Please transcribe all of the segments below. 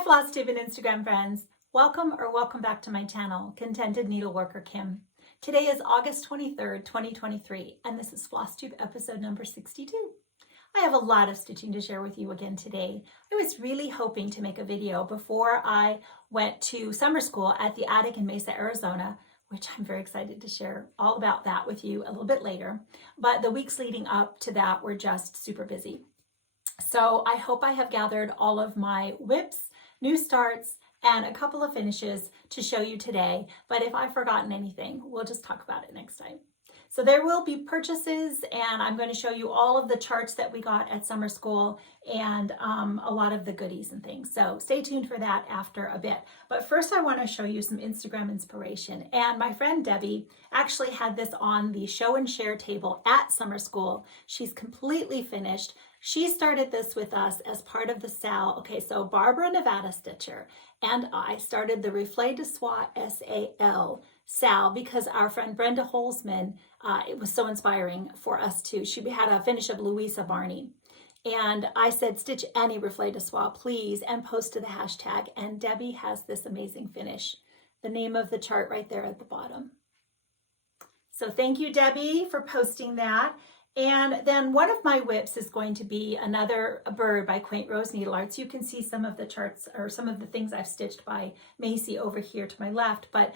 Hi Flosstube and Instagram friends. Welcome back to my channel, Contented Needleworker Kim. Today is August 23rd, 2023, and this is Flosstube episode number 62. I have a lot of stitching to share with you again today. I was really hoping to make a video before I went to summer school at the Attic in Mesa, Arizona, which I'm very excited to share all about that with you a little bit later. But the weeks leading up to that were just super busy. So I hope I have gathered all of my whips, new starts, and a couple of finishes to show you today. But if I've forgotten anything, we'll just talk about it next time. So there will be purchases, and I'm going to show you all of the charts that we got at summer school and a lot of the goodies and things. So stay tuned for that after a bit. But first I want to show you some Instagram inspiration. And my friend Debbie actually had this on the show and share table at summer school. She's completely finished. She started this with us as part of the SAL. Okay, so Barbara Nevada Stitcher and I started the Reflet de Soie SAL SAL because our friend Brenda Holzman, it was so inspiring for us too. She had a finish of Louisa Barney. And I said, stitch any Reflet de Soie, please, and post to the hashtag. And Debbie has this amazing finish. The name of the chart right there at the bottom. So thank you, Debbie, for posting that. And then one of my whips is going to be another bird by Quaint Rose Needle Arts. You can see some of the charts or some of the things I've stitched by Macy over here to my left. But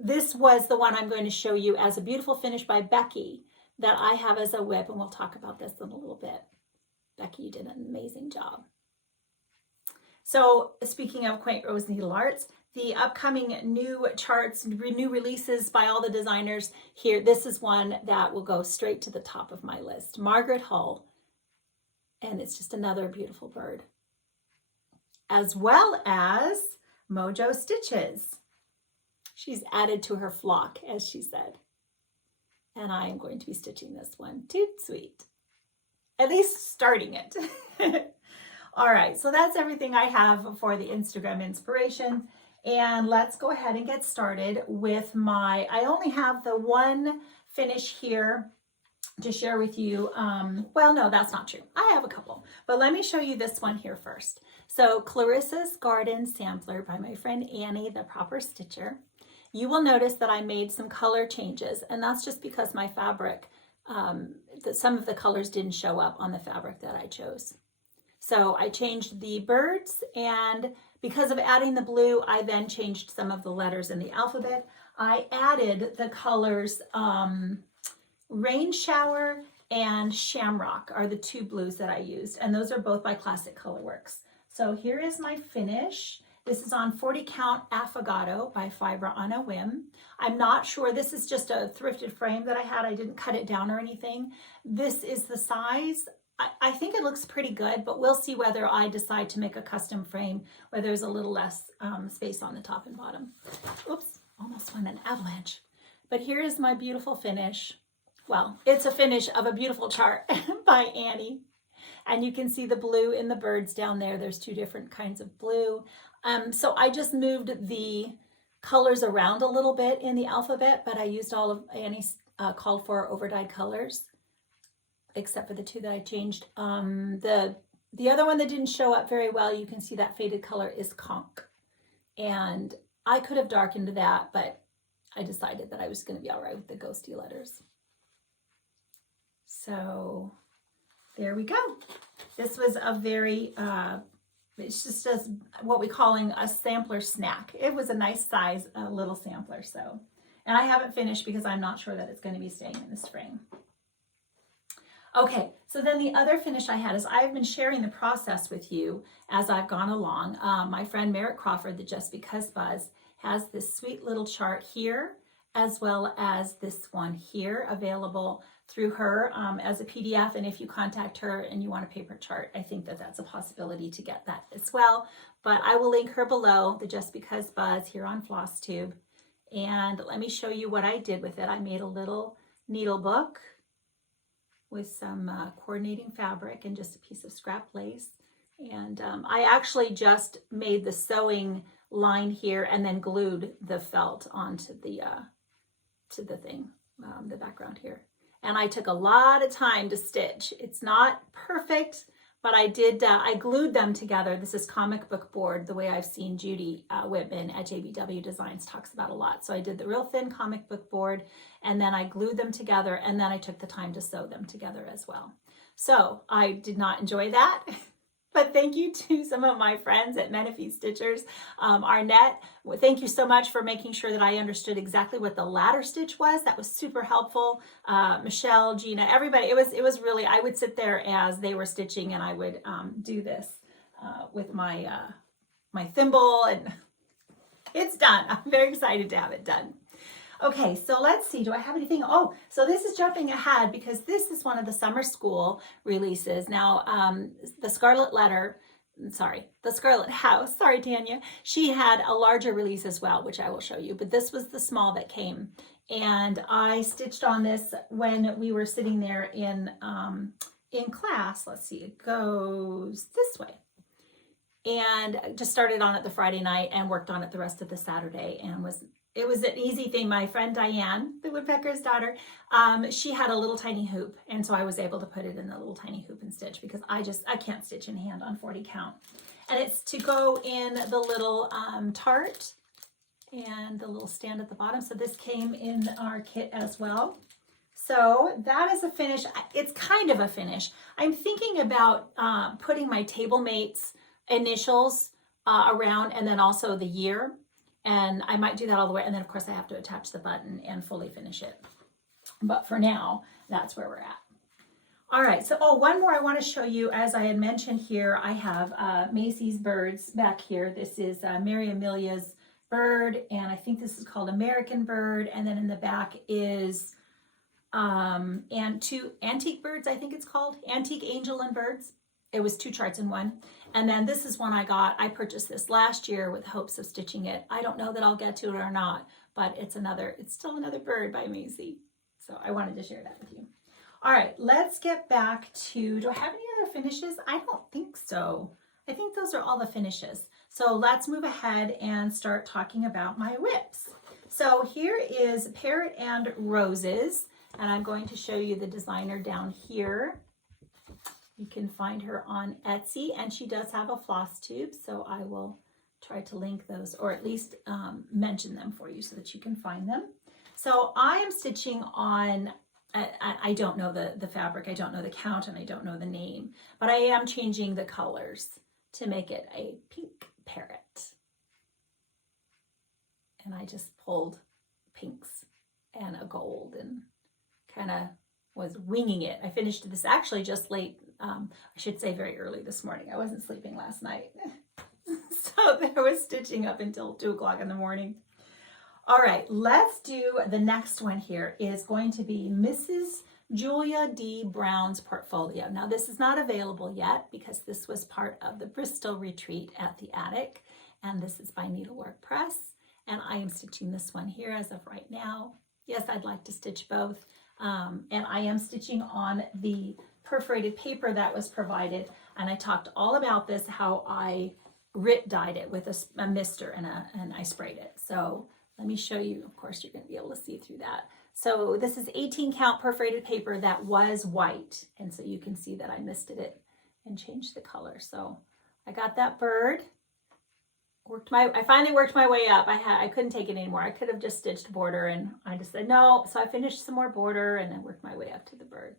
this was the one I'm going to show you as a beautiful finish by Becky that I have as a whip. And we'll talk about this in a little bit. Becky, you did an amazing job. So speaking of Quaint Rose Needle Arts, the upcoming new charts, new releases by all the designers here. This is one that will go straight to the top of my list. Margaret Hull. And it's just another beautiful bird. As well as Mojo Stitches. She's added to her flock, as she said. And I am going to be stitching this one. Toot sweet. At least starting it. All right, so that's everything I have for the Instagram inspiration. And let's go ahead and get started with I only have the one finish here to share with you. Well, no, that's not true. I have a couple, but let me show you this one here first. So Clarissa's Garden Sampler by my friend Annie, the Proper Stitcher. You will notice that I made some color changes, and that's just because my fabric, some of the colors didn't show up on the fabric that I chose. So I changed the birds, and because of adding the blue, I then changed some of the letters in the alphabet. I added the colors Rain Shower and Shamrock are the two blues that I used, and those are both by Classic Colorworks. So here is my finish. This is on 40 Count Affogato by Fiber on a Whim. I'm not sure, this is just a thrifted frame that I had. I didn't cut it down or anything. This is the size. I think it looks pretty good, but we'll see whether I decide to make a custom frame where there's a little less space on the top and bottom. Oops, almost went an avalanche. But here is my beautiful finish. Well, it's a finish of a beautiful chart by Annie. And you can see the blue in the birds down there. There's two different kinds of blue. So I just moved the colors around a little bit in the alphabet, but I used all of Annie's called for overdyed colors, except for the two that I changed. The other one that didn't show up very well, you can see that faded color is Conch. And I could have darkened that, but I decided that I was going to be all right with the ghosty letters. So there we go. This was a very, it's just what we're calling a sampler snack. It was a nice size little sampler. So, and I haven't finished because I'm not sure that it's going to be staying in this frame. Okay, so then the other finish I had is I've been sharing the process with you as I've gone along. My friend Merritt Crawford, the Just Because Buzz, has this sweet little chart here, as well as this one here, available through her as a PDF. And if you contact her and you want a paper chart, I think that that's a possibility to get that as well. But I will link her below, the Just Because Buzz here on Flosstube. And let me show you what I did with it. I made a little needle book with some coordinating fabric and just a piece of scrap lace. And I actually just made the sewing line here and then glued the felt onto the thing, the background here. And I took a lot of time to stitch. It's not perfect, but I did, I glued them together. This is comic book board, the way I've seen Judy Whitman at JBW Designs talks about a lot. So I did the real thin comic book board, and then I glued them together, and then I took the time to sew them together as well. So I did not enjoy that. But thank you to some of my friends at Menifee Stitchers. Arnett, thank you so much for making sure that I understood exactly what the ladder stitch was. That was super helpful. Michelle, Gina, everybody, it was really, I would sit there as they were stitching, and I would do this with my, my thimble, and it's done. I'm very excited to have it done. Okay, so let's see, do I have anything? Oh, so this is jumping ahead because this is one of the summer school releases. Now, the Scarlet House, sorry, Tanya, she had a larger release as well, which I will show you, but this was the small that came. And I stitched on this when we were sitting there in class. Let's see, it goes this way. And just started on it the Friday night and worked on it the rest of the Saturday, and it was an easy thing. My friend Diane, the woodpecker's daughter, she had a little tiny hoop, and so I was able to put it in the little tiny hoop and stitch because I can't stitch in hand on 40 count. And it's to go in the little tart and the little stand at the bottom. So this came in our kit as well. So that is a finish. It's kind of a finish. I'm thinking about putting my table mates initials around, and then also the year. And I might do that all the way. And then of course I have to attach the button and fully finish it. But for now, that's where we're at. All right, so one more I want to show you. As I had mentioned here, I have Macy's birds back here. This is Mary Amelia's bird, and I think this is called American Bird. And then in the back is and two antique birds, I think it's called, Antique Angel and Birds. It was 2 charts in one. And then this is one I purchased this last year with hopes of stitching it. I don't know that I'll get to it or not, but it's still another bird by Macy. So I wanted to share that with you. All right, let's get back to, do I have any other finishes? I don't think so. I think those are all the finishes. So let's move ahead and start talking about my whips. So here is Parrot and Roses, and I'm going to show you the designer down here. You can find her on Etsy, and she does have a Flosstube, so I will try to link those, or at least mention them for you so that you can find them. So I am stitching on, I don't know the fabric, I don't know the count, and I don't know the name, but I am changing the colors to make it a pink parrot. And I just pulled pinks and a gold and kind of was winging it. I finished this actually just late, I should say very early this morning. I wasn't sleeping last night. So there was stitching up until 2 o'clock in the morning. All right, let's do the next one. Here is going to be Mrs. Julia D. Brown's portfolio. Now this is not available yet because this was part of the Bristol retreat at the attic, and this is by Needlework Press, and I am stitching this one here as of right now. Yes, I'd like to stitch both, and I am stitching on the perforated paper that was provided, and I talked all about this, how I dyed it with a mister and I sprayed it. So let me show you. Of course, you're going to be able to see through that. So this is 18 count perforated paper that was white, and so you can see that I misted it and changed the color. So I got that bird. I finally worked my way up. I couldn't take it anymore. I could have just stitched border, and I just said no. So I finished some more border and then worked my way up to the bird.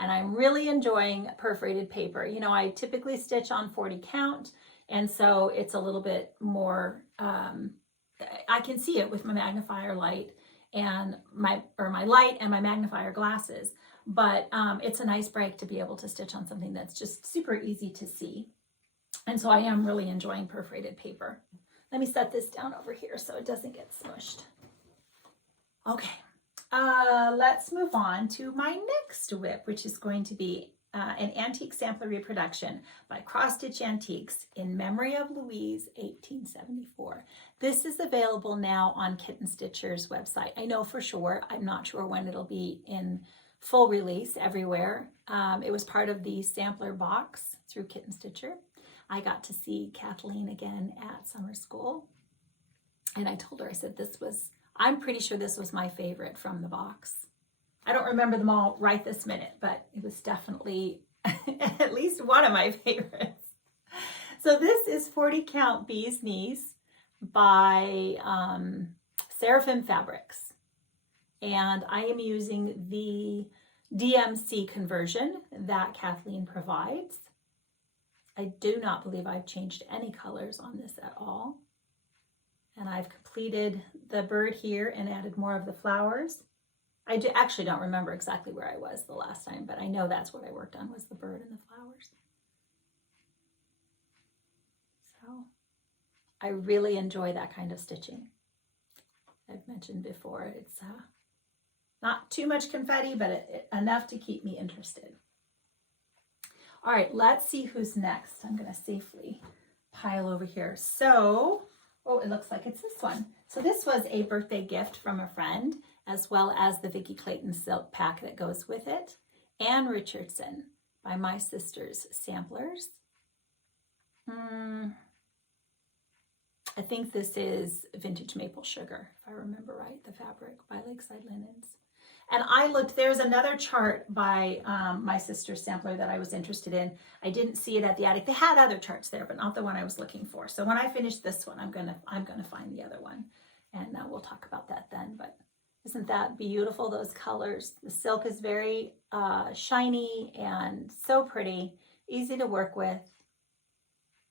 And I'm really enjoying perforated paper. You know, I typically stitch on 40 count, and so it's a little bit more, I can see it with my magnifier light and my light and my magnifier glasses, but it's a nice break to be able to stitch on something that's just super easy to see. And so I am really enjoying perforated paper. Let me set this down over here so it doesn't get smushed. Okay. Let's move on to my next whip, which is going to be an antique sampler reproduction by Cross Stitch Antiques in memory of Louise, 1874. This is available now on Kitten Stitcher's website. I know for sure. I'm not sure when it'll be in full release everywhere. It was part of the sampler box through Kitten Stitcher. I got to see Kathleen again at summer school, and I told her, I said, I'm pretty sure this was my favorite from the box. I don't remember them all right this minute, but it was definitely at least one of my favorites. So this is 40 Count Bee's Knees by Seraphim Fabrics. And I am using the DMC conversion that Kathleen provides. I do not believe I've changed any colors on this at all. And I've completed the bird here and added more of the flowers. I actually don't remember exactly where I was the last time, but I know that's what I worked on, was the bird and the flowers. So I really enjoy that kind of stitching. I've mentioned before, it's not too much confetti, but enough to keep me interested. All right, let's see who's next. I'm going to safely pile over here. So, oh, it looks like it's this one. So this was a birthday gift from a friend, as well as the Vicki Clayton silk pack that goes with it. Anne Richardson by My Sister's Samplers. I think this is Vintage Maple Sugar, if I remember right, the fabric by Lakeside Linens. And I looked, there's another chart by My Sister's Sampler that I was interested in. I didn't see it at the attic. They had other charts there, but not the one I was looking for. So when I finish this one, I'm gonna find the other one, and we'll talk about that then. But isn't that beautiful, those colors? The silk is very shiny and so pretty, easy to work with.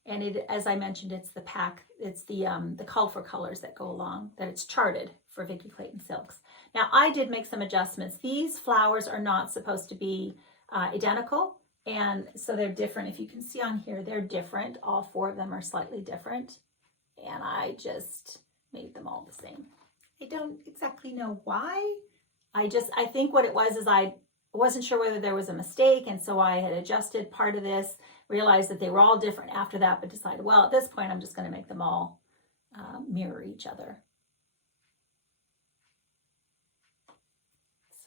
And it, as I mentioned, it's the pack, it's the called for colors that go along, that it's charted for Vicki Clayton silks. Now I did make some adjustments. These flowers are not supposed to be identical, and so they're different. If you can see on here, they're different. All four of them are slightly different, and I just made them all the same. I don't exactly know why. I think what it was is I wasn't sure whether there was a mistake, and so I had adjusted part of this, realized that they were all different after that, but decided, well, at this point, I'm just going to make them all mirror each other.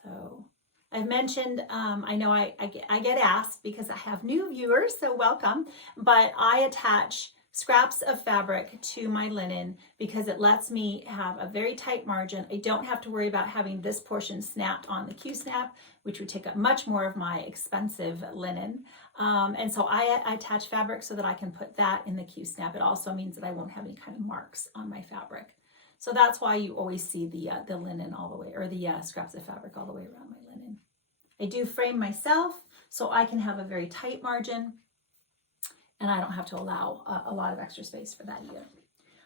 So I've mentioned, I know I get asked because I have new viewers, so welcome, but I attach scraps of fabric to my linen because it lets me have a very tight margin. I don't have to worry about having this portion snapped on the Q-snap, which would take up much more of my expensive linen. And so I attach fabric so that I can put that in the Q-snap. It also means that I won't have any kind of marks on my fabric. So that's why you always see the linen all the way, or the scraps of fabric all the way around my linen. I do frame myself so I can have a very tight margin, and I don't have to allow a lot of extra space for that either.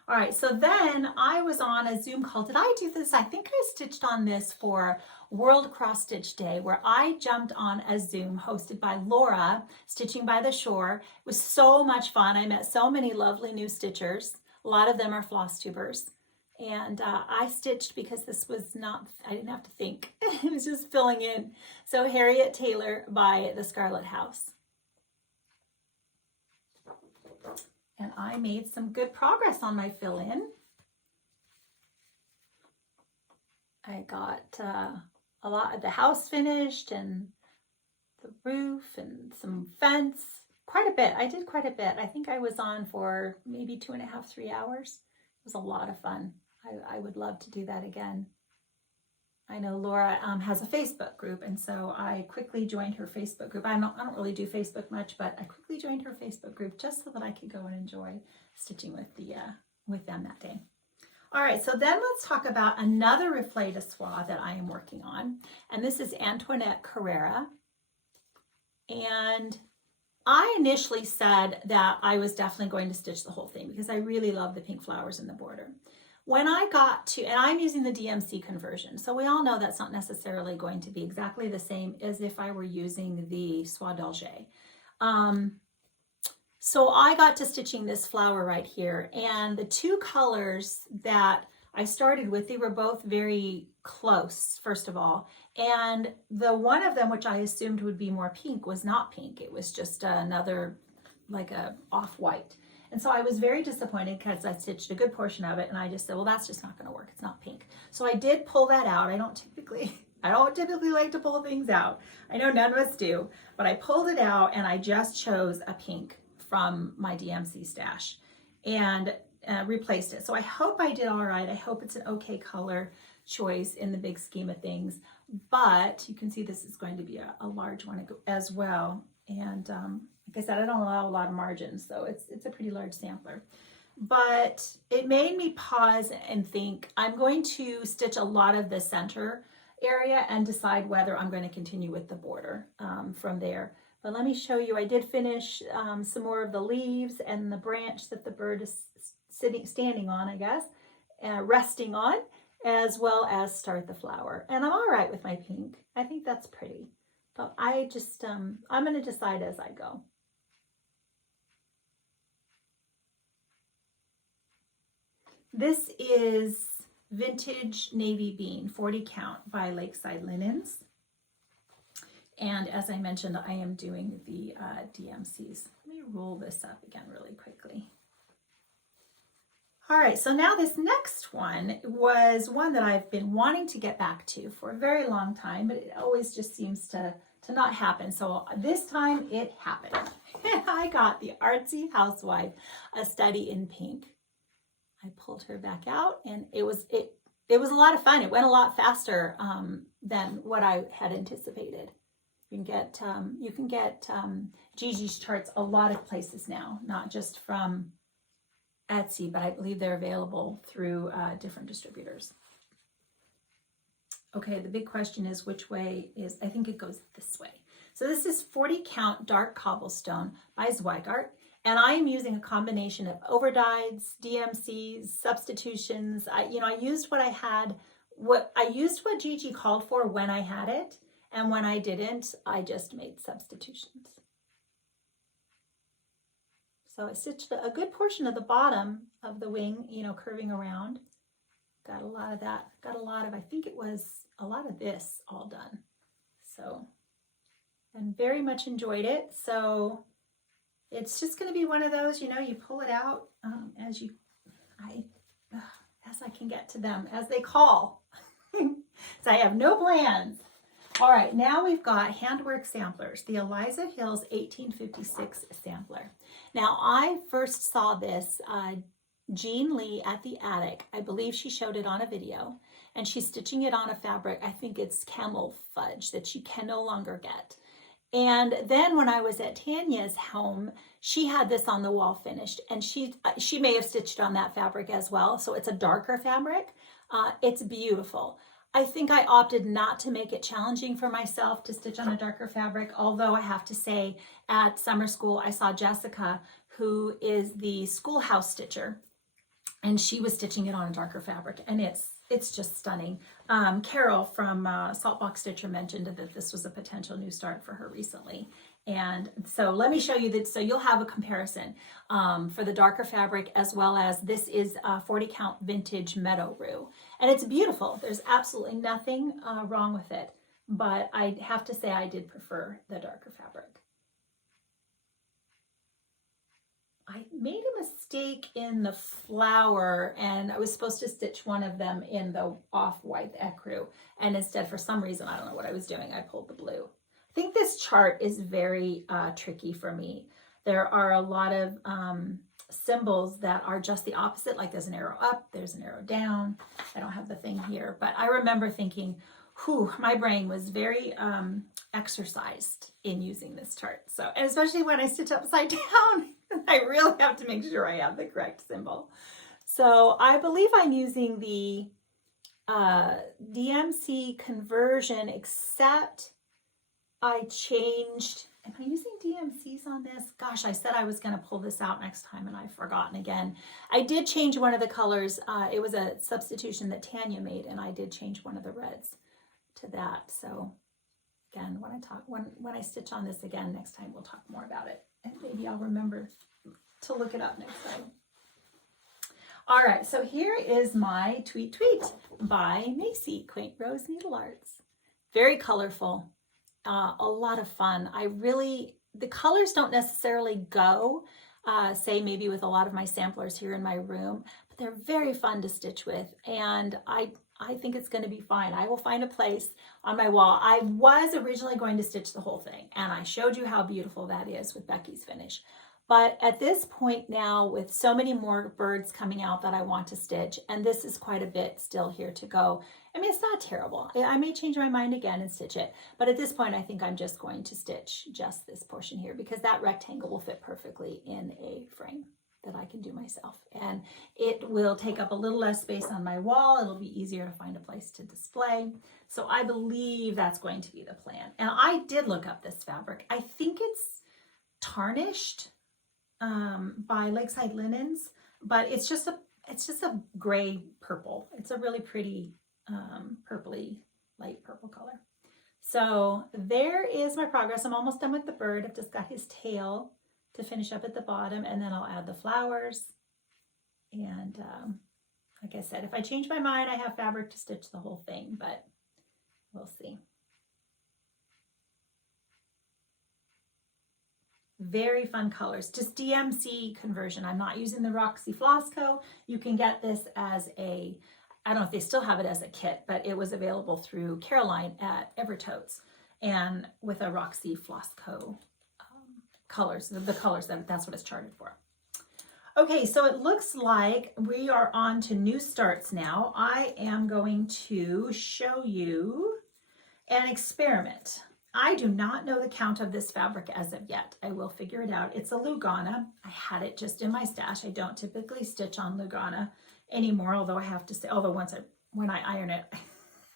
All right, so then I was on a Zoom call. Did I do this? I think I stitched on this for World Cross Stitch Day, where I jumped on a Zoom hosted by Laura, Stitching by the Shore. It was so much fun. I met so many lovely new stitchers. A lot of them are Flosstubers. And I stitched because this was not, I didn't have to think. It was just filling in. So Harriet Taylor by the Scarlet House. And I made some good progress on my fill-in. I got a lot of the house finished and the roof and some fence, quite a bit. I did quite a bit. I think I was on for maybe 2.5, 3 hours. It was a lot of fun. I would love to do that again. I know Laura has a Facebook group, and so I quickly joined her Facebook group. I don't really do Facebook much, but I quickly joined her Facebook group just so that I could go and enjoy stitching with them that day. All right, so then let's talk about another Reflet de Soie that I am working on, and this is Antoinette Carrera. And I initially said that I was definitely going to stitch the whole thing because I really love the pink flowers in the border. When I got to, and I'm using the DMC conversion, so we all know that's not necessarily going to be exactly the same as if I were using the Soie d'Alger. So I got to stitching this flower right here, and the two colors that I started with, they were both very close, first of all, and the one of them, which I assumed would be more pink, was not pink. It was just another, like a off-white. And so I was very disappointed because I stitched a good portion of it, and I just said, well, that's just not going to work. It's not pink. So I did pull that out. I don't typically like to pull things out. I know none of us do, but I pulled it out and I just chose a pink from my DMC stash and replaced it. So I hope I did all right. I hope it's an okay color choice in the big scheme of things. but you can see this is going to be a large one as well. And like I said, I don't allow a lot of margins, so it's a pretty large sampler. But it made me pause and think, I'm going to stitch a lot of the center area and decide whether I'm going to continue with the border from there. But let me show you, I did finish some more of the leaves and the branch that the bird is standing on, I guess, resting on, as well as start the flower. And I'm all right with my pink. I think that's pretty. But I just, I'm going to decide as I go. This is Vintage Navy Bean 40 count by Lakeside Linens. And as I mentioned, I am doing the DMCs. Let me roll this up again really quickly. All right, so now this next one was one that I've been wanting to get back to for a very long time, but it always just seems to not happen. So this time it happened. I got the Artsy Housewife, A Study in Pink. I pulled her back out, and it was a lot of fun. It went a lot faster than what I had anticipated. You can get Gigi's charts a lot of places now, not just from Etsy, but I believe they're available through different distributors. Okay, the big question is which way is, I think it goes this way. So this is 40 count Dark Cobblestone by Zweigart. And I am using a combination of overdyes, DMCs, substitutions. I used what I had, what Gigi called for when I had it. And when I didn't, I just made substitutions. So I stitched a good portion of the bottom of the wing, curving around. Got a lot of that, I think it was a lot of this all done. So, and very much enjoyed it. So it's just going to be one of those, you pull it out as I can get to them, as they call. So I have no plans. All right, now we've got handwork samplers, the Eliza Hills 1856 sampler. Now, I first saw this Jean Lee at the Attic. I believe she showed it on a video, and she's stitching it on a fabric. I think it's camel fudge that you can no longer get. And then when I was at Tanya's home, she had this on the wall finished, and she may have stitched on that fabric as well. So it's a darker fabric. It's beautiful. I think I opted not to make it challenging for myself to stitch on a darker fabric, although I have to say at summer school, I saw Jessica, who is the schoolhouse stitcher, and she was stitching it on a darker fabric, and it's just stunning. Carol from Saltbox Stitcher mentioned that this was a potential new start for her recently. And so let me show you that, so you'll have a comparison for the darker fabric, as well as this is 40 count vintage Meadow Rue. And it's beautiful. There's absolutely nothing wrong with it, but I have to say I did prefer the darker fabric. I made a mistake in the flower, and I was supposed to stitch one of them in the off-white ecru, and instead, for some reason, I don't know what I was doing, I pulled the blue. I think this chart is very tricky for me. There are a lot of symbols that are just the opposite, like there's an arrow up, there's an arrow down. I don't have the thing here, but I remember thinking, whew, my brain was very exercised in using this chart. So, and especially when I stitch upside down, I really have to make sure I have the correct symbol. So I believe I'm using the DMC conversion, except I changed, am I using DMCs on this? Gosh, I said I was going to pull this out next time, and I've forgotten again. I did change one of the colors. It was a substitution that Tanya made, and I did change one of the reds to that. So again, when I stitch on this again next time, we'll talk more about it, and maybe I'll remember to look it up next time. All right, so here is my Tweet Tweet by Macy, Quaint Rose Needle Arts. Very colorful, a lot of fun. The colors don't necessarily go, say maybe with a lot of my samplers here in my room, but they're very fun to stitch with, and I think it's going to be fine. I will find a place on my wall. I was originally going to stitch the whole thing, and I showed you how beautiful that is with Becky's finish. But at this point now, with so many more birds coming out that I want to stitch, and this is quite a bit still here to go. I mean, it's not terrible. I may change my mind again and stitch it, but at this point, I think I'm just going to stitch just this portion here because that rectangle will fit perfectly in a frame that I can do myself. And it will take up a little less space on my wall. It'll be easier to find a place to display. So I believe that's going to be the plan. And I did look up this fabric. I think it's tarnished by Lakeside Linens, but it's just a gray purple. It's a really pretty purpley, light purple color. So there is my progress. I'm almost done with the bird. I've just got his tail to finish up at the bottom, and then I'll add the flowers. And like I said, if I change my mind, I have fabric to stitch the whole thing, but we'll see. Very fun colors, just DMC conversion. I'm not using the Roxy Floss Co. You can get this as a, I don't know if they still have it as a kit, but it was available through Caroline at Evertotes and with a Roxy Floss Co. Colors, the colors, that's what it's charted for. Okay, so it looks like we are on to new starts now. I am going to show you an experiment. I do not know the count of this fabric as of yet. I will figure it out. It's a Lugana. I had it just in my stash. I don't typically stitch on Lugana anymore, although I have to say, when I iron it,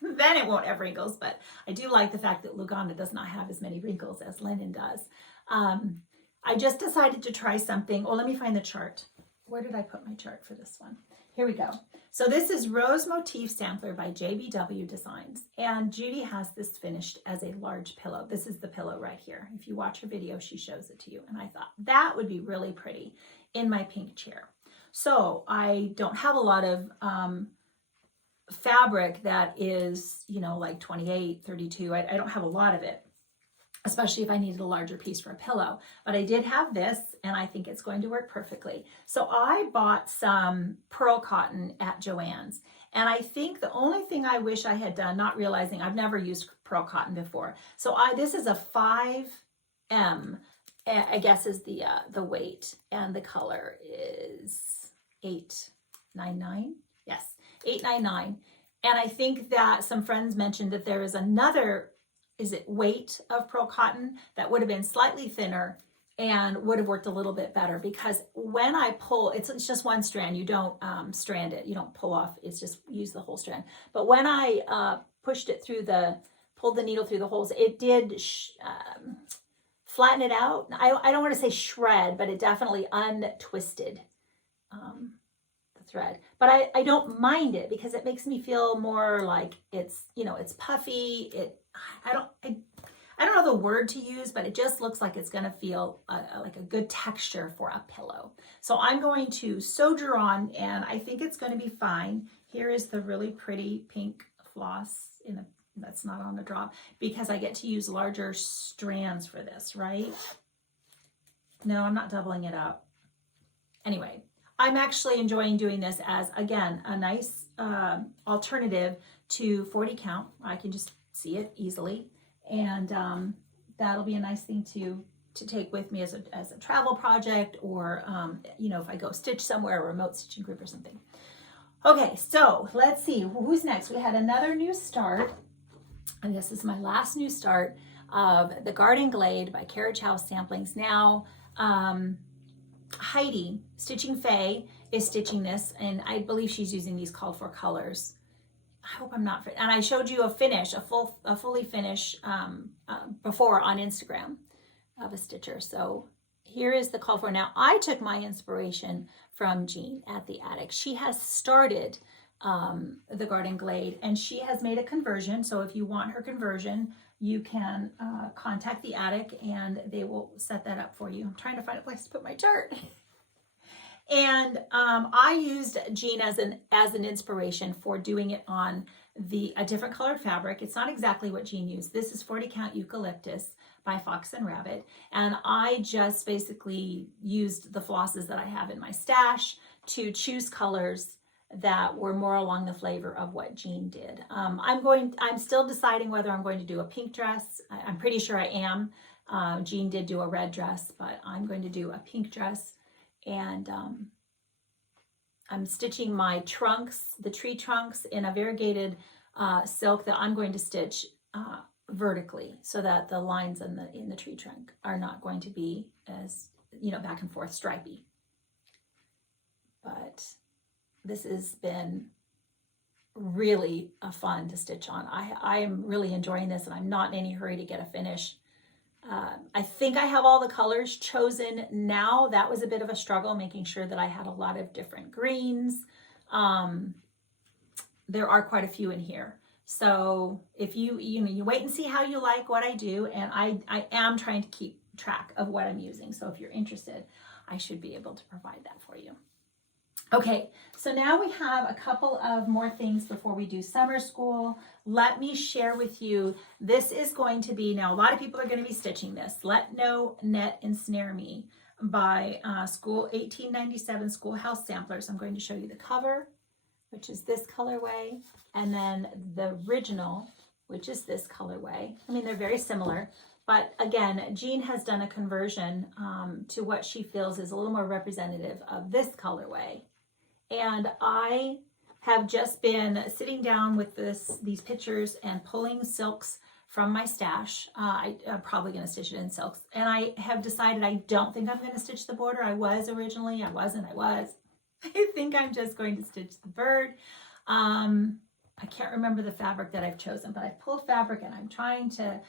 then it won't have wrinkles, but I do like the fact that Lugana does not have as many wrinkles as linen does. I just decided to try something. Oh, let me find the chart. Where did I put my chart for this one? Here we go. So this is Rose Motif Sampler by JBW Designs. And Judy has this finished as a large pillow. This is the pillow right here. If you watch her video, she shows it to you. And I thought that would be really pretty in my pink chair. So I don't have a lot of fabric that is, like 28, 32. I don't have a lot of it, especially if I needed a larger piece for a pillow. But I did have this, and I think it's going to work perfectly. So I bought some pearl cotton at Joann's. And I think the only thing I wish I had done, not realizing I've never used pearl cotton before. So this is a 5M, I guess is the weight, and the color is 899. Yes, 899. And I think that some friends mentioned that there is another weight of pearl cotton that would have been slightly thinner and would have worked a little bit better, because when I pull, it's just one strand. You don't strand it. You don't pull off. It's just use the whole strand. But when I pulled the needle through the holes, it did flatten it out. I don't want to say shred, but it definitely untwisted the thread. But I don't mind it because it makes me feel more like it's puffy. I don't know the word to use, but it just looks like it's going to feel like a good texture for a pillow. So I'm going to soldier on, and I think it's going to be fine. Here is the really pretty pink floss that's not on the drop, because I get to use larger strands for this, right? No, I'm not doubling it up. Anyway, I'm actually enjoying doing this as, again, a nice alternative to 40 count. I can just see it easily, and that'll be a nice thing to take with me as a travel project, or if I go stitch somewhere, a remote stitching group or something. Okay, so let's see who's next. We had another new start, and this is my last new start of the Garden Glade by Carriage House Samplings. Now Heidi, Stitching Faye, is stitching this, and I believe she's using these called for colors. I hope I'm not, and I showed you a fully finished before on Instagram of a stitcher. So here is the call for. Now I took my inspiration from Jean at the Attic. She has started the Garden Glade, and she has made a conversion. So if you want her conversion, you can contact the Attic and they will set that up for you. I'm trying to find a place to put my chart. And I used Jean as an inspiration for doing it on a different colored fabric. It's not exactly what Jean used. This is 40 count eucalyptus by Fox and Rabbit. And I just basically used the flosses that I have in my stash to choose colors that were more along the flavor of what Jean did. I'm still deciding whether I'm going to do a pink dress. I'm pretty sure I am. Jean did do a red dress, but I'm going to do a pink dress. And I'm stitching my trunks, the tree trunks, in a variegated silk that I'm going to stitch vertically, so that the lines in the tree trunk are not going to be as, you know, back and forth stripy. But this has been really fun to stitch on. I am really enjoying this, and I'm not in any hurry to get a finish. I think I have all the colors chosen now. That was a bit of a struggle, making sure that I had a lot of different greens. There are quite a few in here. So if you wait and see how you like what I do, and I am trying to keep track of what I'm using. So if you're interested, I should be able to provide that for you. Okay, so now we have a couple of more things before we do summer school. Let me share with you, this is going to be, now a lot of people are going to be stitching this. Let No Net Ensnare Me by School 1897 Schoolhouse Samplers. I'm going to show you the cover, which is this colorway, and then the original, which is this colorway. I mean, they're very similar, but again, Jean has done a conversion to what she feels is a little more representative of this colorway. And I have just been sitting down with these pictures and pulling silks from my stash. I'm probably going to stitch it in silks. And I have decided I don't think I'm going to stitch the border. I was originally, I wasn't, I was. I think I'm just going to stitch the bird. I can't remember the fabric that I've chosen, but I've pulled fabric and I'm trying to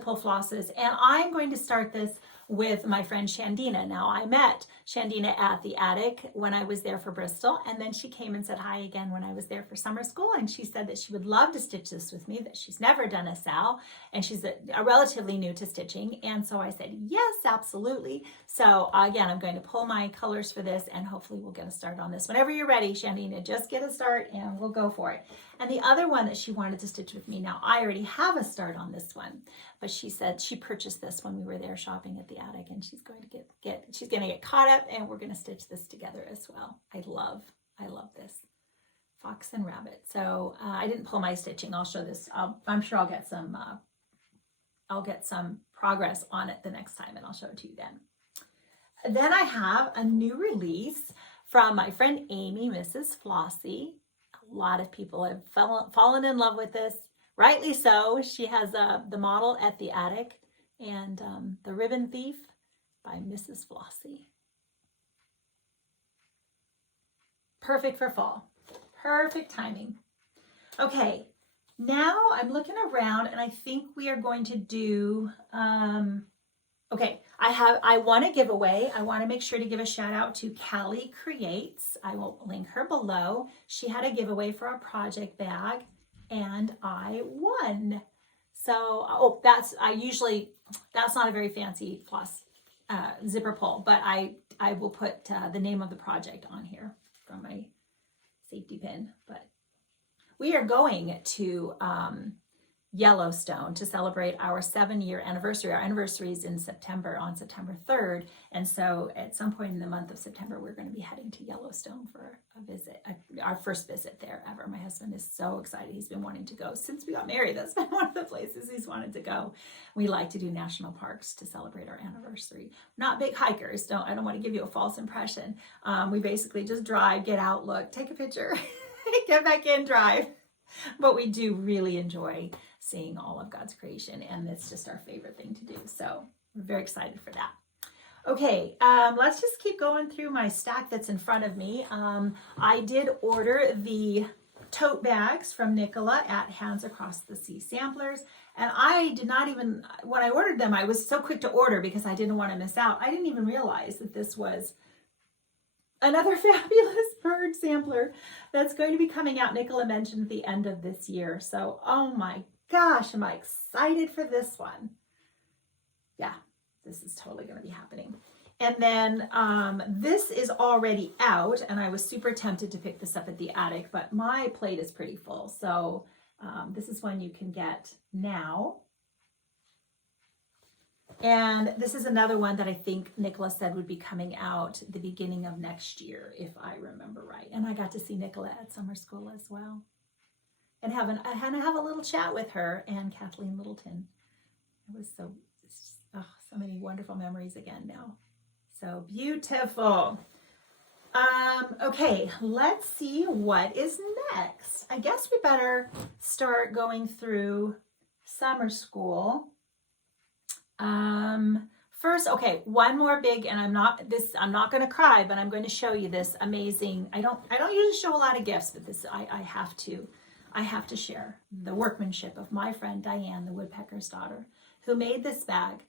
pull flosses. And I'm going to start this with my friend Shandina. Now, I met Shandina at the attic when I was there for Bristol, and then she came and said hi again when I was there for summer school, and she said that she would love to stitch this with me, that she's never done a sal, and she's a relatively new to stitching. And so I said, yes, absolutely. So again, I'm going to pull my colors for this, and hopefully we'll get a start on this. Whenever you're ready, Shandina, just get a start and we'll go for it. And the other one that she wanted to stitch with me, now I already have a start on this one, but she said she purchased this when we were there shopping at the attic, and she's going to get caught up, and we're going to stitch this together as well. I love this fox and rabbit. So I didn't pull my stitching. I'll show this. I'm sure I'll get some progress on it the next time, and I'll show it to you then. Then I have a new release from my friend Amy, Mrs. Flossie. A lot of people have fallen in love with this. Rightly so. She has the model at the attic, and The Ribbon Thief by Mrs. Flossie. Perfect for fall. Perfect timing. Okay, now I'm looking around, and I think we are going to do, okay, I want to give away. I want to make sure to give a shout out to Callie Creates. I will link her below. She had a giveaway for a project bag, and I won. So, that's not a very fancy floss zipper pull, but I will put the name of the project on here from my safety pin. But we are going to Yellowstone to celebrate our 7-year anniversary. Our anniversary is in September, on September 3rd. And so at some point in the month of September, we're going to be heading to Yellowstone for a visit, our first visit there ever. My husband is so excited. He's been wanting to go since we got married. That's been one of the places he's wanted to go. We like to do national parks to celebrate our anniversary. Not big hikers. I don't want to give you a false impression. We basically just drive, get out, look, take a picture, get back in, drive. But we do really enjoy seeing all of God's creation, and it's just our favorite thing to do. So we're very excited for that. Okay, let's just keep going through my stack that's in front of me. I did order the tote bags from Nicola at Hands Across the Sea Samplers, and I did not even, when I ordered them, I was so quick to order because I didn't want to miss out. I didn't even realize that this was another fabulous bird sampler that's going to be coming out. Nicola mentioned at the end of this year. So, oh my gosh, am I excited for this one. Yeah, this is totally going to be happening. And then this is already out, and I was super tempted to pick this up at the attic, but my plate is pretty full. So this is one you can get now. And this is another one that I think Nicola said would be coming out the beginning of next year, if I remember right. And I got to see Nicola at summer school as well, and have a little chat with her and Kathleen Littleton. It was Oh, so many wonderful memories again now. So beautiful. Okay, let's see what is next. I guess we better start going through summer school. First, okay, one more big, and I'm not going to cry, but I'm going to show you this amazing. I don't usually show a lot of gifts, but this I have to share the workmanship of my friend Diane, the woodpecker's daughter, who made this bag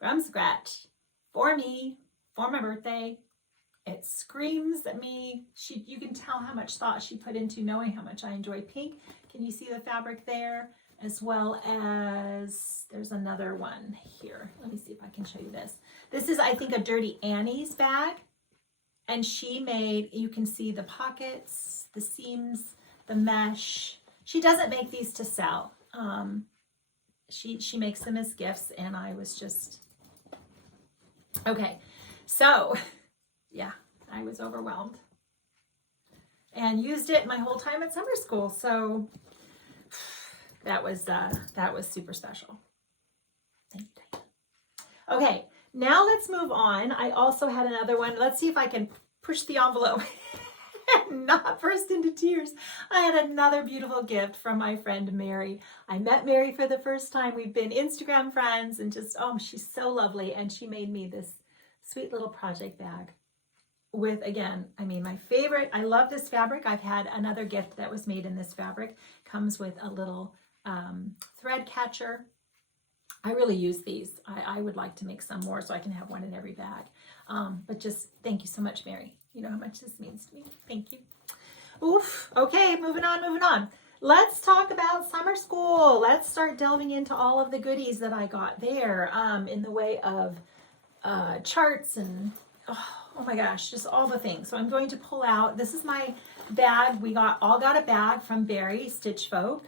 from scratch for me for my birthday. It screams at me. You can tell how much thought she put into knowing how much I enjoy pink. Can you see the fabric there? As well as, there's another one here. Let me see if I can show you this. This is, I think, a Dirty Annie's bag. And she made, you can see the pockets, the seams, the mesh. She doesn't make these to sell. She makes them as gifts, and I was just, okay. So, yeah, I was overwhelmed. And used it my whole time at summer school. So that was super special. Thank you, Diane. Okay, now let's move on. I also had another one. Let's see if I can push the envelope and not burst into tears. I had another beautiful gift from my friend Mary. I met Mary for the first time. We've been Instagram friends, and just, oh, she's so lovely. And she made me this sweet little project bag with, again, I mean, my favorite. I love this fabric. I've had another gift that was made in this fabric. Comes with a little thread catcher. I really use these. I would like to make some more so I can have one in every bag. But just thank you so much, Mary. You know how much this means to me. Thank you. Oof. Okay, moving on. Let's talk about summer school. Let's start delving into all of the goodies that I got there in the way of charts and oh my gosh, just all the things. So I'm going to pull out, this is my bag. We all got a bag from Barry Stitch Folk.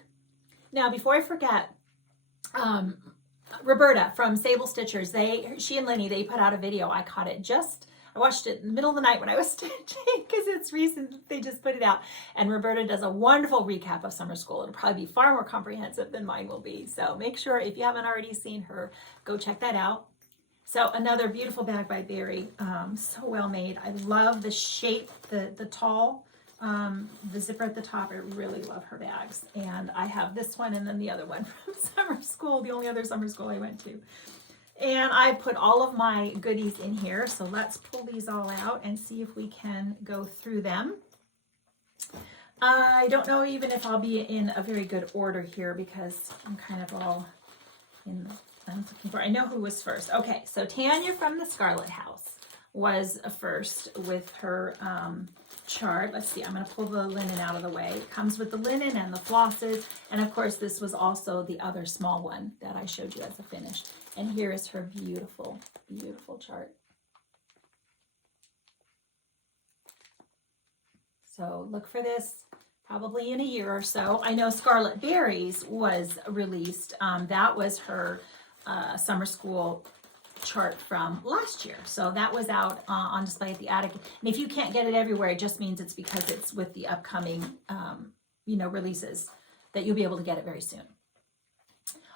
Now, before I forget, Roberta from Sable Stitchers, she and Lenny, they put out a video. I watched it in the middle of the night when I was stitching because it's recent. They just put it out. And Roberta does a wonderful recap of summer school. It'll probably be far more comprehensive than mine will be. So make sure, if you haven't already seen her, go check that out. So another beautiful bag by Barry, so well made. I love the shape, the tall, the zipper at the top. I really love her bags. And I have this one and then the other one from summer school, the only other summer school I went to. And I put all of my goodies in here. So let's pull these all out and see if we can go through them. I don't know even if I'll be in a very good order here because I'm kind of all in the, I'm looking for, I know who was first. Okay, so Tanya from the Scarlet House was first with her chart. Let's see, I'm going to pull the linen out of the way. It comes with the linen and the flosses. And of course, this was also the other small one that I showed you as a finish. And here is her beautiful, beautiful chart. So look for this probably in a year or so. I know Scarlet Berries was released. That was her summer school chart from last year. So that was out on display at the attic. And if you can't get it everywhere, it just means it's because it's with the upcoming, releases that you'll be able to get it very soon.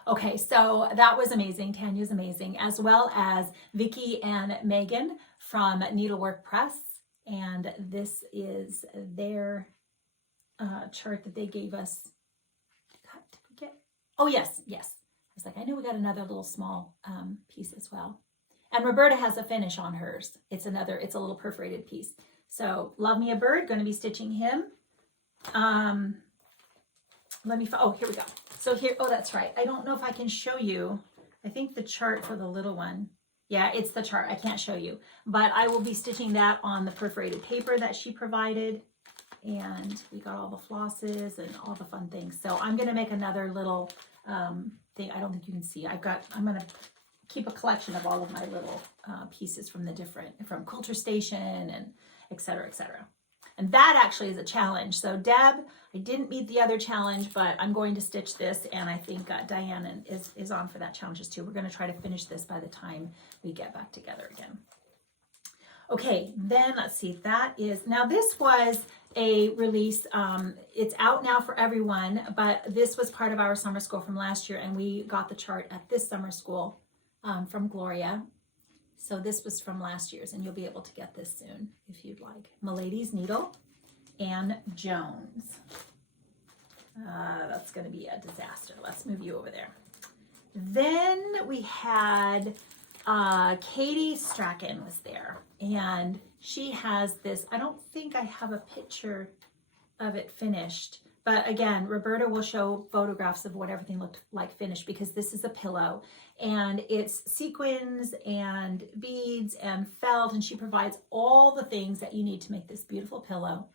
Okay, so that was amazing. Tanya's amazing, as well as Vicki and Megan from Needlework Press. And this is their chart that they gave us. Did we get? Oh, yes. I was like, I know we got another little small piece as well. And Roberta has a finish on hers. It's a little perforated piece. So Love Me a Bird, going to be stitching him. Here we go. So here, that's right. I don't know if I can show you. I think the chart for the little one. Yeah, it's the chart. I can't show you. But I will be stitching that on the perforated paper that she provided. And we got all the flosses and all the fun things. So I'm going to make another little thing. I don't think you can see. I'm going to keep a collection of all of my little pieces from from Quilter Station and et cetera, et cetera. And that actually is a challenge. So Deb, I didn't meet the other challenge, but I'm going to stitch this, and I think Diana is on for that challenge too. We're going to try to finish this by the time we get back together again. Okay, then let's see. Now this was a release. It's out now for everyone, but this was part of our summer school from last year, and we got the chart at this summer school from Gloria. So this was from last year's, and you'll be able to get this soon if you'd like. Milady's Needle, Anne Jones. That's going to be a disaster. Let's move you over there. Then we had Katie Strachan was there, and she has this, I don't think I have a picture of it finished, but again, Roberta will show photographs of what everything looked like finished, because this is a pillow and it's sequins and beads and felt, and she provides all the things that you need to make this beautiful pillow.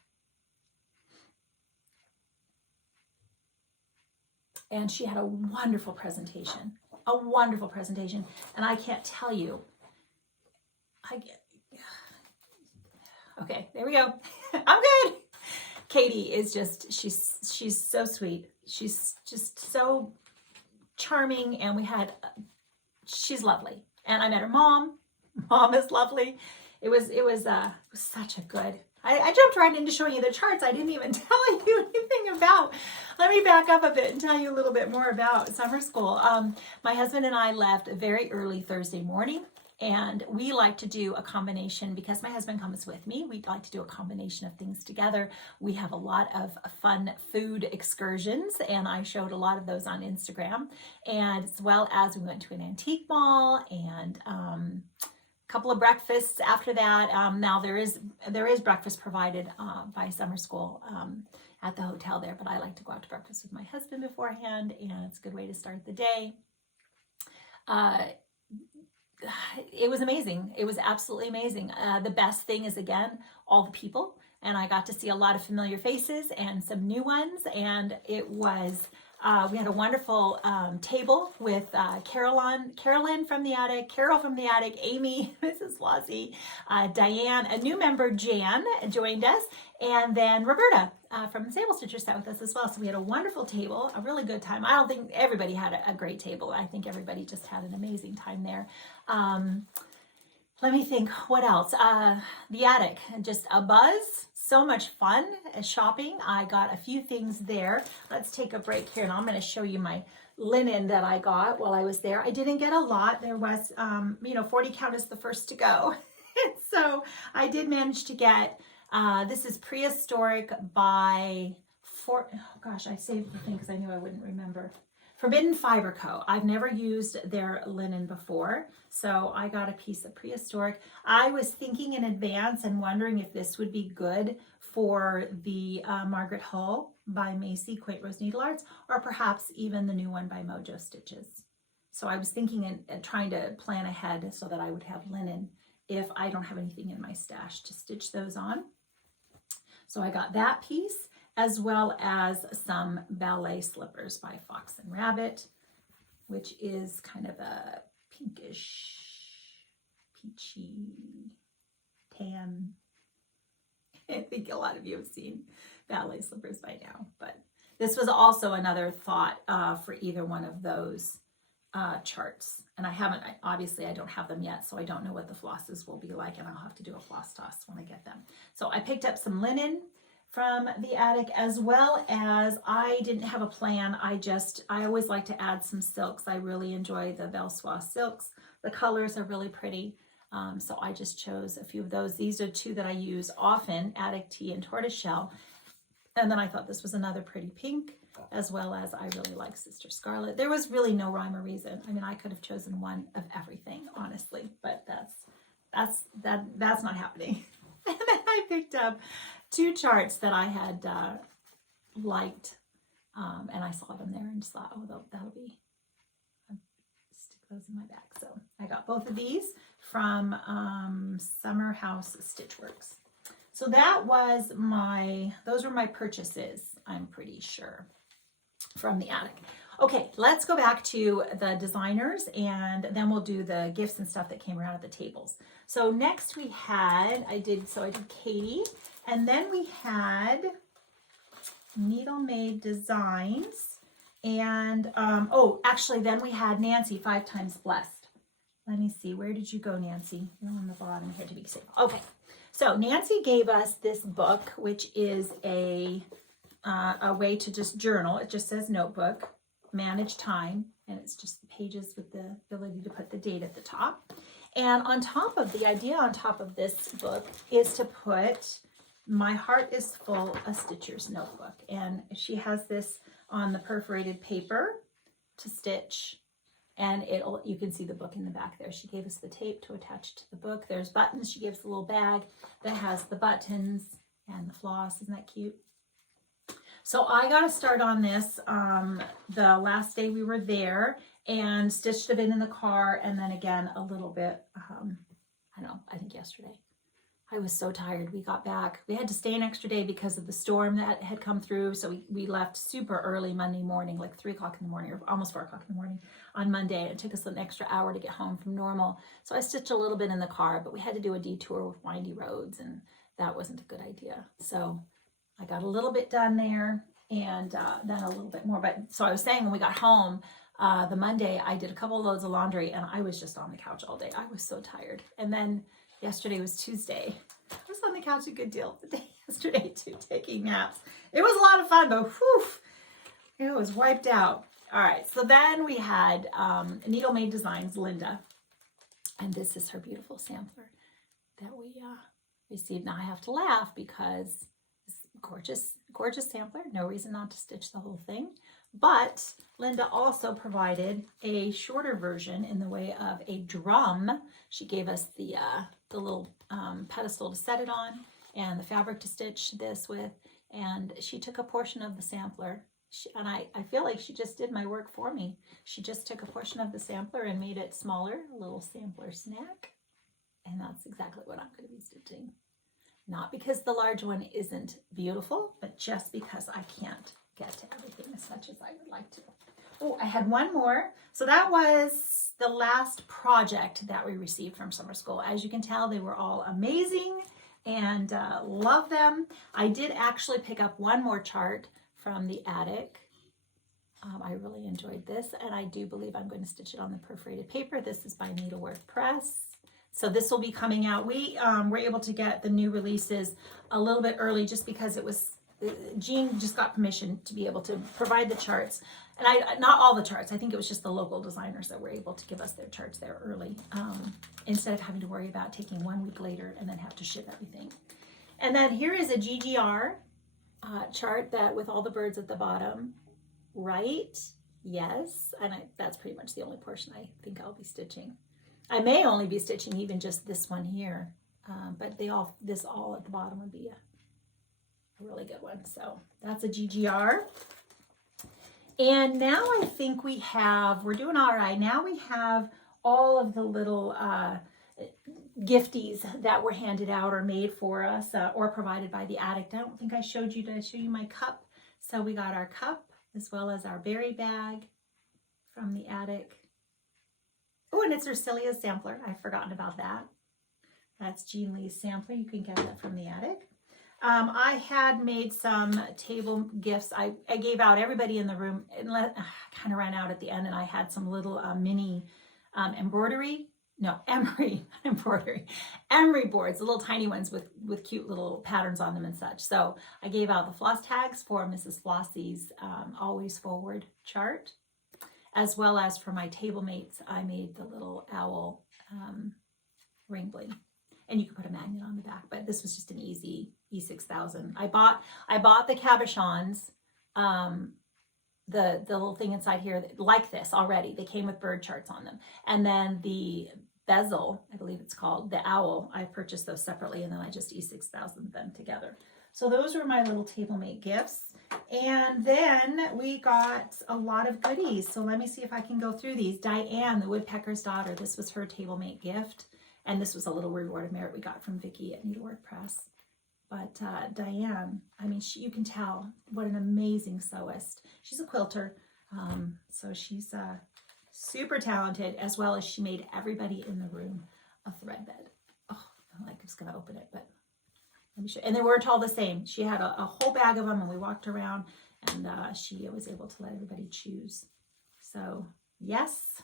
And she had a wonderful presentation, and I can't tell you, okay, there we go. I'm good. Katie is just, she's so sweet. She's just so charming, and she's lovely. And I met her mom. Mom is lovely. It was such a good, I jumped right into showing you the charts I didn't even tell you anything about. Let me back up a bit and tell you a little bit more about summer school. My husband and I left very early Thursday morning, and we like to do a combination, because my husband comes with me. We like to do a combination of things together. We have a lot of fun food excursions, and I showed a lot of those on Instagram, and as well as we went to an antique mall and couple of breakfasts after that. Now there is breakfast provided by summer school at the hotel there, but I like to go out to breakfast with my husband beforehand, and it's a good way to start the day. It was amazing. It was absolutely amazing. The best thing is, again, all the people, and I got to see a lot of familiar faces and some new ones, and it was we had a wonderful table with Carolyn from the attic, Carol from the attic, Amy, Mrs. Flossie, Diane, a new member, Jan, joined us, and then Roberta from the Sable Stitcher sat with us as well. So we had a wonderful table, a really good time. I don't think everybody had a great table. I think everybody just had an amazing time there. Let me think, what else? The attic, just a buzz. So much fun shopping. I got a few things there. Let's take a break here, and I'm going to show you my linen that I got while I was there. I didn't get a lot. There was, 40 count is the first to go. So I did manage to get, this is Prehistoric by, I saved the thing because I knew I wouldn't remember. Forbidden Fiber Co. I've never used their linen before, so I got a piece of Prehistoric. I was thinking in advance and wondering if this would be good for the Margaret Hull by Macy Quaint Rose Needle Arts, or perhaps even the new one by Mojo Stitches. So I was thinking and trying to plan ahead so that I would have linen if I don't have anything in my stash to stitch those on. So I got that piece, as well as some ballet slippers by Fox and Rabbit, which is kind of a pinkish, peachy, tan. I think a lot of you have seen ballet slippers by now, but this was also another thought for either one of those charts. And obviously I don't have them yet, so I don't know what the flosses will be like, and I'll have to do a floss toss when I get them. So I picked up some linen from the attic, as well as I didn't have a plan. I always like to add some silks. I really enjoy the Belsois silks. The colors are really pretty. So I just chose a few of those. These are two that I use often, Attic Tea and Tortoiseshell. And then I thought this was another pretty pink, as well as I really like Sister Scarlet. There was really no rhyme or reason. I mean, I could have chosen one of everything, honestly, but that's not happening. And then I picked up two charts that I had liked, and I saw them there and just thought, oh, that'll be, I'll stick those in my bag. So I got both of these from Summer House Stitchworks. So those were my purchases, I'm pretty sure, from the attic. Okay, let's go back to the designers, and then we'll do the gifts and stuff that came around at the tables. So next we had, I did Katie, and then we had Needle Made Designs, and actually then we had Nancy, 5 Times Blessed. Let me see, where did you go, Nancy? You're on the bottom here to be safe. Okay, so Nancy gave us this book, which is a way to just journal. It just says notebook, manage time, and it's just the pages with the ability to put the date at the top. And on top of the idea on top of this book is to put My Heart is Full, a Stitcher's Notebook. And she has this on the perforated paper to stitch, and you can see the book in the back there. She gave us the tape to attach to the book. There's buttons. She gave us a little bag that has the buttons and the floss. Isn't that cute? So I got to start on this the last day we were there, and stitched a bit in the car, and then again a little bit, I think yesterday. I was so tired. We got back. We had to stay an extra day because of the storm that had come through. So we left super early Monday morning, like 3 o'clock in the morning, or almost 4 o'clock in the morning on Monday. It took us an extra hour to get home from normal. So I stitched a little bit in the car, but we had to do a detour with windy roads, and that wasn't a good idea. So I got a little bit done there, and then a little bit more. But so I was saying, when we got home, the Monday, I did a couple of loads of laundry, and I was just on the couch all day. I was so tired. And then yesterday was Tuesday. I was on the couch a good deal of the day yesterday too, taking naps. It was a lot of fun, but whew, it was wiped out. All right, so then we had Needle Made Designs, Linda, and this is her beautiful sampler that we received. Now I have to laugh because it's gorgeous, gorgeous sampler. No reason not to stitch the whole thing. But Linda also provided a shorter version in the way of a drum. She gave us the little pedestal to set it on and the fabric to stitch this with. And she took a portion of the sampler. And I feel like she just did my work for me. She just took a portion of the sampler and made it smaller, a little sampler snack. And that's exactly what I'm going to be stitching. Not because the large one isn't beautiful, but just because I can't get to everything as much as I would like to. Oh, I had one more. So that was the last project that we received from summer school. As you can tell, they were all amazing and love them. I did actually pick up one more chart from the attic. I really enjoyed this, and I do believe I'm going to stitch it on the perforated paper. This is by Needlework Press. So this will be coming out. We were able to get the new releases a little bit early just because it was Jean just got permission to be able to provide the charts, and not all the charts. I think it was just the local designers that were able to give us their charts there early, instead of having to worry about taking 1 week later and then have to ship everything. And then here is a GGR chart that with all the birds at the bottom, right? Yes, and that's pretty much the only portion I think I'll be stitching. I may only be stitching even just this one here, but this all at the bottom would be a really good one. So that's a GGR. And now I think we're doing all right. Now we have all of the little gifties that were handed out or made for us or provided by the attic. I don't think I showed you. Did I show you my cup? So we got our cup as well as our berry bag from the attic. Oh, and it's Ursilia's sampler. I've forgotten about that. That's Jean Lee's sampler. You can get that from the attic. I had made some table gifts. I gave out everybody in the room, and kind of ran out at the end, and I had some little mini emery boards, the little tiny ones with cute little patterns on them and such. So I gave out the floss tags for Mrs. Flossie's Always Forward chart, as well as for my table mates, I made the little owl ring bling. And you can put a magnet on the back, but this was just an easy E6000. I bought the cabochons, the little thing inside here, like this already. They came with bird charts on them. And then the bezel, I believe it's called, the owl, I purchased those separately, and then I just E6000 them together. So those were my little table mate gifts. And then we got a lot of goodies. So let me see if I can go through these. Diane, the woodpecker's daughter, this was her table mate gift. And this was a little reward of merit we got from Vicki at Needlework Press. But Diane, I mean, you can tell what an amazing sewist. She's a quilter, so she's super talented, as well as she made everybody in the room a thread bed. Oh, I'm just going to open it, but let me show you. And they weren't all the same. She had a whole bag of them, and we walked around, and she was able to let everybody choose. So, yes.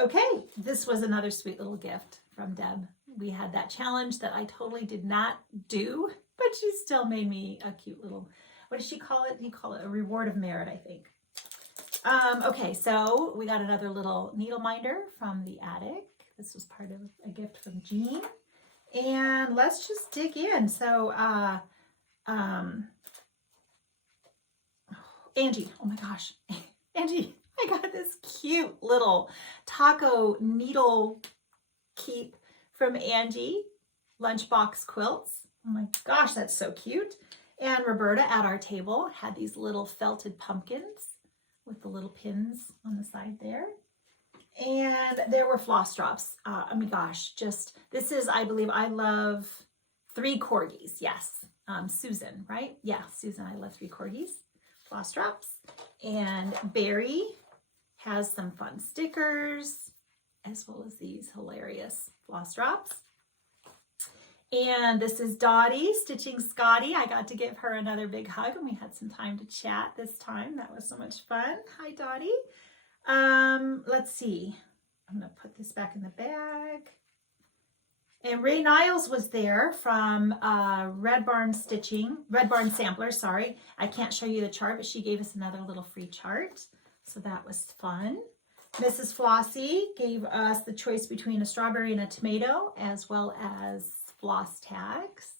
Okay, this was another sweet little gift from Deb. We had that challenge that I totally did not do, but she still made me a cute little, what does she call it? You call it a reward of merit, I think. Okay, so we got another little needle minder from the attic. This was part of a gift from Jean. And let's just dig in. So, Angie, oh my gosh, Angie, I got this cute little taco needle keep from Angie, lunchbox quilts. Oh my gosh, that's so cute. And Roberta at our table had these little felted pumpkins with the little pins on the side there. And there were floss drops. Oh my gosh, this is, I believe, I love 3 corgis. Yes, Susan, right? Yeah, Susan, I love 3 corgis. Floss drops. And Barry has some fun stickers, as well as these hilarious floss drops. And this is Dottie stitching Scotty. I got to give her another big hug, and we had some time to chat this time. That was so much fun. Hi, Dottie. Let's see. I'm going to put this back in the bag. And Ray Niles was there from Red Barn Sampler, sorry. I can't show you the chart, but she gave us another little free chart. So that was fun. Mrs. Flossie gave us the choice between a strawberry and a tomato, as well as floss tags.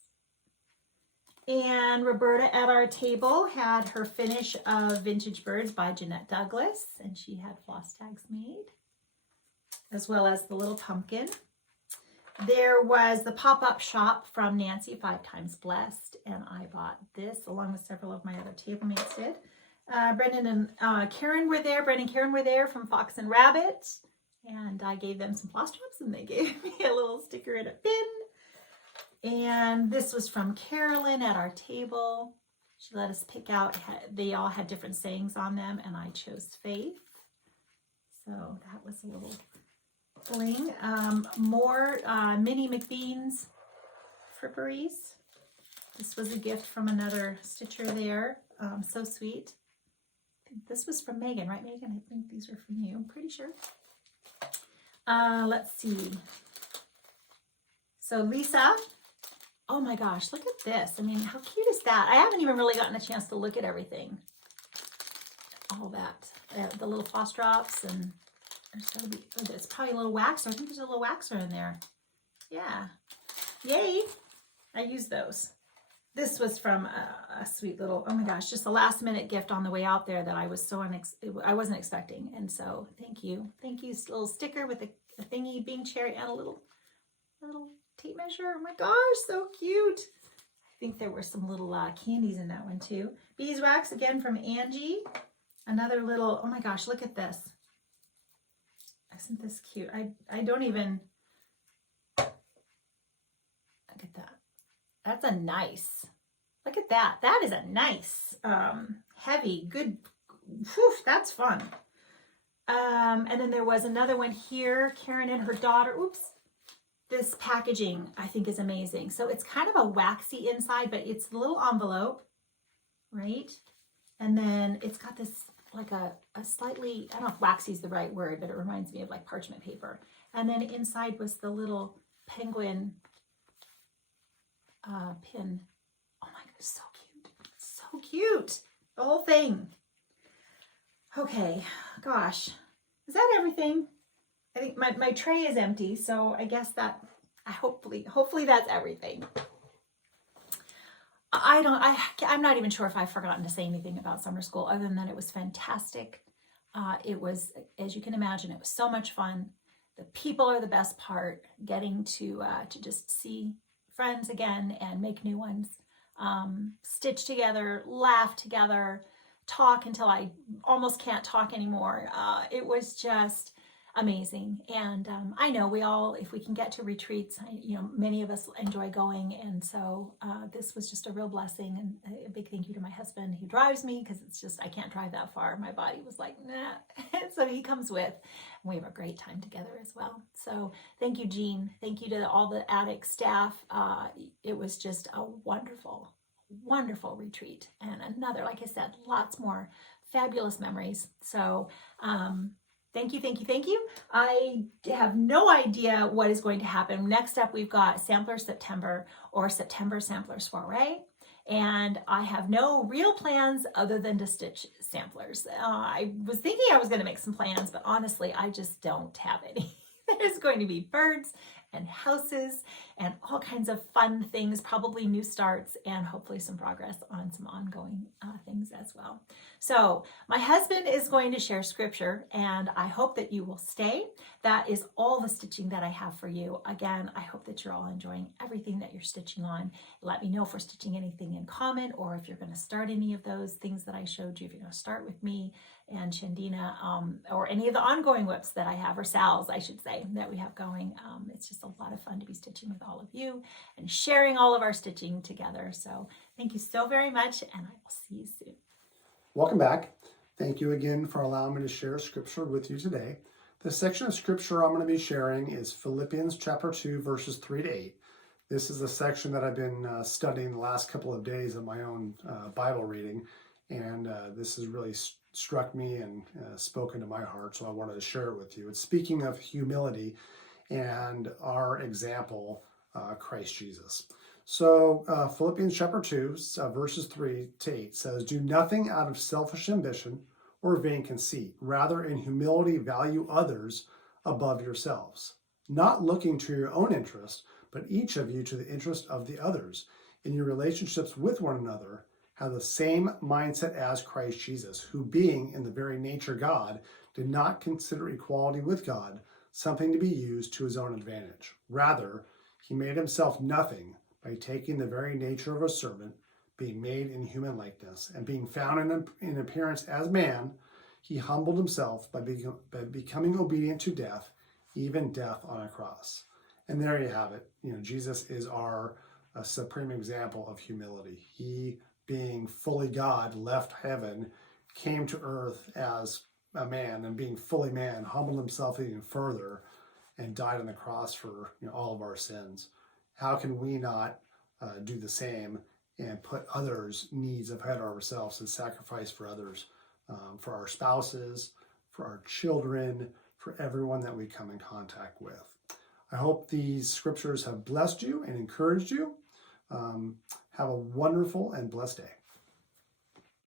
And Roberta at our table had her finish of Vintage Birds by Jeanette Douglas, and she had floss tags made, as well as the little pumpkin. There was the pop-up shop from Nancy, 5 Times Blessed, and I bought this along with several of my other table mates did. Brendan and Karen were there. Brendan and Karen were there from Fox and Rabbit, and I gave them some floss drops, and they gave me a little sticker and a pin. And this was from Carolyn at our table. She let us pick out, they all had different sayings on them, and I chose faith. So that was a little bling. More Minnie McBean's fripperies. This was a gift from another stitcher there. So sweet. This was from Megan, right, Megan? I think these were from you. I'm pretty sure. Let's see. So Lisa, oh my gosh, look at this. I mean, how cute is that? I haven't even really gotten a chance to look at everything. All that. The little floss drops, and there's gotta be, it's probably a little waxer. I think there's a little waxer in there. Yeah. Yay. I used those. This was from a sweet little, oh my gosh, just a last minute gift on the way out there that I was so I wasn't expecting. And so thank you. Thank you. Little sticker with a thingy being cherry and a little tape measure. Oh my gosh, so cute. I think there were some little candies in that one too. Beeswax again from Angie. Another little, oh my gosh, look at this. Isn't this cute? I don't even, look at that. That's a nice, look at that. That is a nice, heavy, good, whew, that's fun. And then there was another one here, Karen and her daughter, oops. This packaging I think is amazing. So it's kind of a waxy inside, but it's a little envelope, right? And then it's got this like a slightly, I don't know if waxy is the right word, but it reminds me of like parchment paper. And then inside was the little penguin pin. Oh my goodness, so cute. So cute. The whole thing. Okay, gosh. Is that everything? I think my tray is empty, so I guess that hopefully that's everything. I'm not even sure if I've forgotten to say anything about summer school other than that it was fantastic. It was, as you can imagine, it was so much fun. The people are the best part, getting to just see friends again and make new ones, stitch together, laugh together, talk until I almost can't talk anymore. It was just amazing. And I know we all, if we can get to retreats, many of us enjoy going. And so this was just a real blessing, and a big thank you to my husband who drives me, because it's just, I can't drive that far. My body was like, nah. So he comes with, and we have a great time together as well. So thank you, Jean. Thank you to all the attic staff. It was just a wonderful, wonderful retreat. And another, like I said, lots more fabulous memories. So, thank you, thank you, thank you. I have no idea what is going to happen. Next up, we've got Sampler September, or September Sampler Soiree. and I have no real plans other than to stitch samplers. I was thinking I was going to make some plans, but honestly, I just don't have any. There's going to be birds and houses and all kinds of fun things, probably new starts, and hopefully some progress on some ongoing things as well. So my husband is going to share scripture, and I hope that you will stay. That is all the stitching that I have for you. Again, I hope that you're all enjoying everything that you're stitching on. Let me know if we're stitching anything in common, or if you're going to start any of those things that I showed you, if you're going to start with me and Chandina, or any of the ongoing whips that I have, or Sal's, I should say, that we have going. It's just a lot of fun to be stitching with all of you and sharing all of our stitching together. So thank you so very much, and I will see you soon. Welcome back. Thank you again for allowing me to share scripture with you today. The section of scripture I'm going to be sharing is Philippians chapter 2, verses 3 to 8. This is a section that I've been studying the last couple of days of my own Bible reading, and this has really struck me and spoken to my heart, so I wanted to share it with you. It's speaking of humility and our example, Christ Jesus. So Philippians chapter 2, verses 3 to 8 says, "Do nothing out of selfish ambition or vain conceit. Rather, in humility, value others above yourselves, not looking to your own interest, but each of you to the interest of the others. In your relationships with one another, have the same mindset as Christ Jesus, who being in the very nature God, did not consider equality with God something to be used to his own advantage. Rather, he made himself nothing by taking the very nature of a servant, being made in human likeness, and being found in appearance as man, he humbled himself by becoming obedient to death, even death on a cross." And there you have it. Jesus is our supreme example of humility. He, being fully God, left heaven, came to earth as a man, and being fully man, humbled himself even further and died on the cross for all of our sins. How can we not do the same and put others' needs ahead of ourselves and sacrifice for others, for our spouses, for our children, for everyone that we come in contact with? I hope these scriptures have blessed you and encouraged you. Have a wonderful and blessed day.